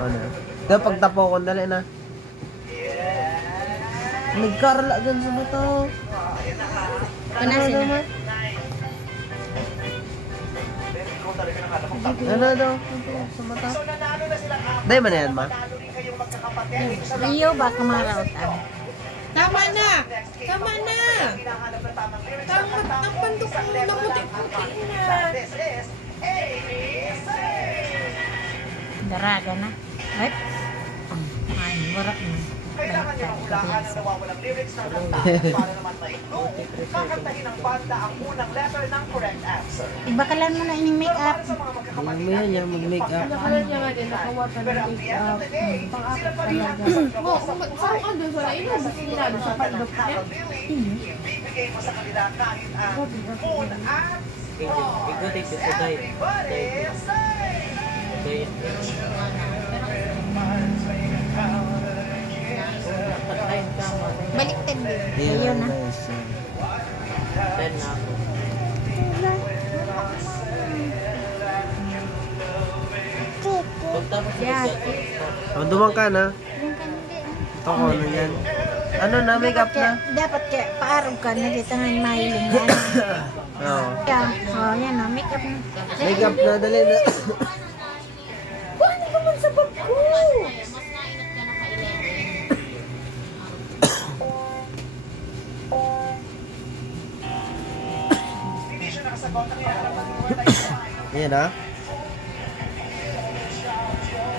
Ano? Kaya pagtapo ko, dali na. Nagkarala dyan sa mata. Panasin na. Ano daw? Sa mata. Dahil man yan, ma? Iyo ba kamarautan? Tama na! Tama na! Tama ang pandok mo na muti-puti na. Daraga na. Ay, warak na. Kailangan niya hulaan ang nawawalang lyrics ng kanta para naman maiglo. Kakantahin ng banda ang unang letter ng correct answer. Ibakalan mo na ining make-up. Para sa mga magkakapatid, Yan mo yan, mag-make-up. Nakalan niya nga din, nakawata pero ng at the end of the make-up. day, sila pa rin ang Oo, saan ka doon wala? Ino, sinado sa pandok niya. ibibigay mo sa kanila kahit ang moon at stars. Everybody say! Baliktad din. Iyo na. Oh, dumang ka na. Ito ko na yan. Ano na, make-up na? Dapat kaya paarog ka na dito nga mahiling yan. Oo. Kaya, oh yan na, make-up na. Make-up na, dali na. Paano ka man sa bag ko? Hindi siya nakasagot ang hinaharap ng Ayan ha.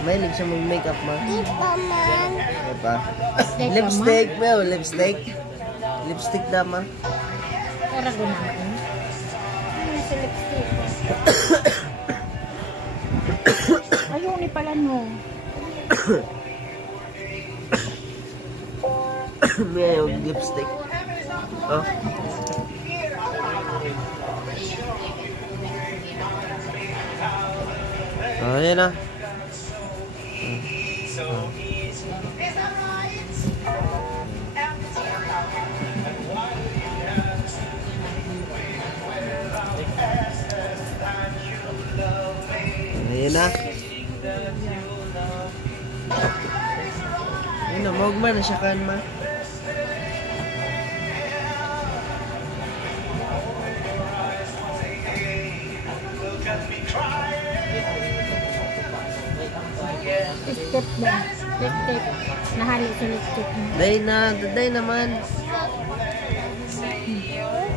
Mahilig siya mag-makeup ma. Ano pa? Lipstick, Mel. Lipstick. Lipstick na ma. Para gunahan. Ano sa lipstick? Ayaw ni pala no. May yung lipstick. Oh. Oh, ayan na. Ayan na. Ayan na, maugma na siya kan ma. Lipstick ba? Lipstick. Nahali sa lipstick mo. Day naman.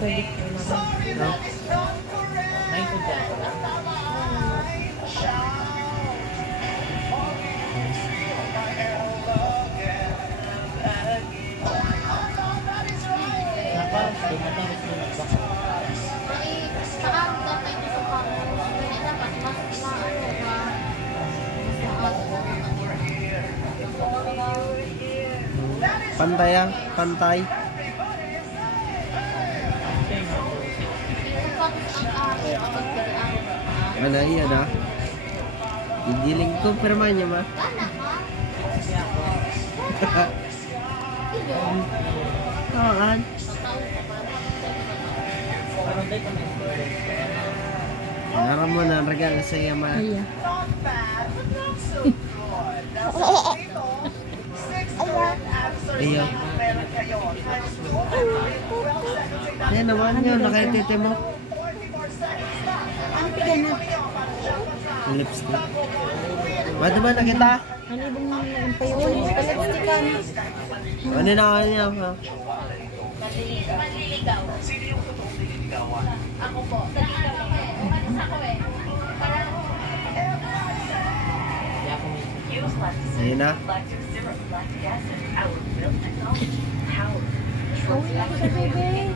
Pwede ko naman. No? Pantay ah, pantay. Ano iya na? Gigiling ko perma niya ma. Kawan. Nara mo na regalo sa iya ma. Iya. Iya. Yan naman yun, nakaitite mo. Ang piga na. Lipstick. Ba't ba nakita? Halibong na lang pa yun. Palipstickan. Ano na ako niya? Ha? Sino yung totoong nililigawan? Ako po. Umalis ako eh. Parang use lactic Ayun na. syrup, lactic acid, our milk technology, power. Uwi ako sa bebe.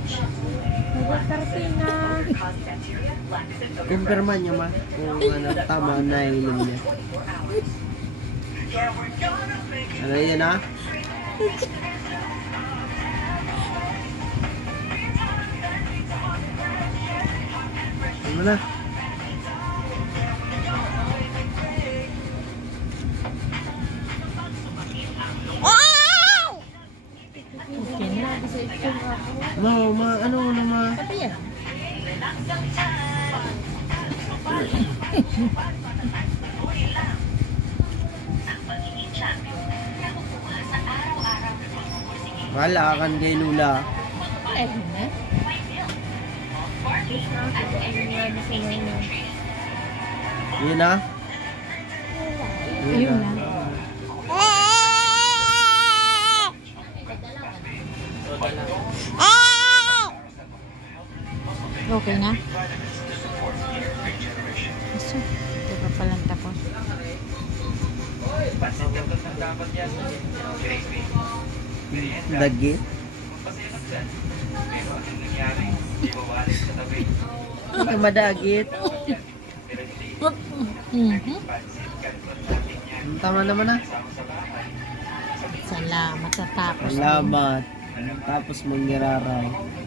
Nagkakarte na. Cause bacteria, lactic and Kumpirma niya ma kung ano, tama na inom niya. Ano yun ha? Ano na? Okay na. Isa ito ako. Ano ma? Pati yan. Wala kan kay Lula. Eh, na. Yun na. Ayun na. Okay na? Aso, di pa palang tapos. Dagit. Ay, madagit. Tama naman na. Salamat sa tapos. Salamat. Tapos mangyararay.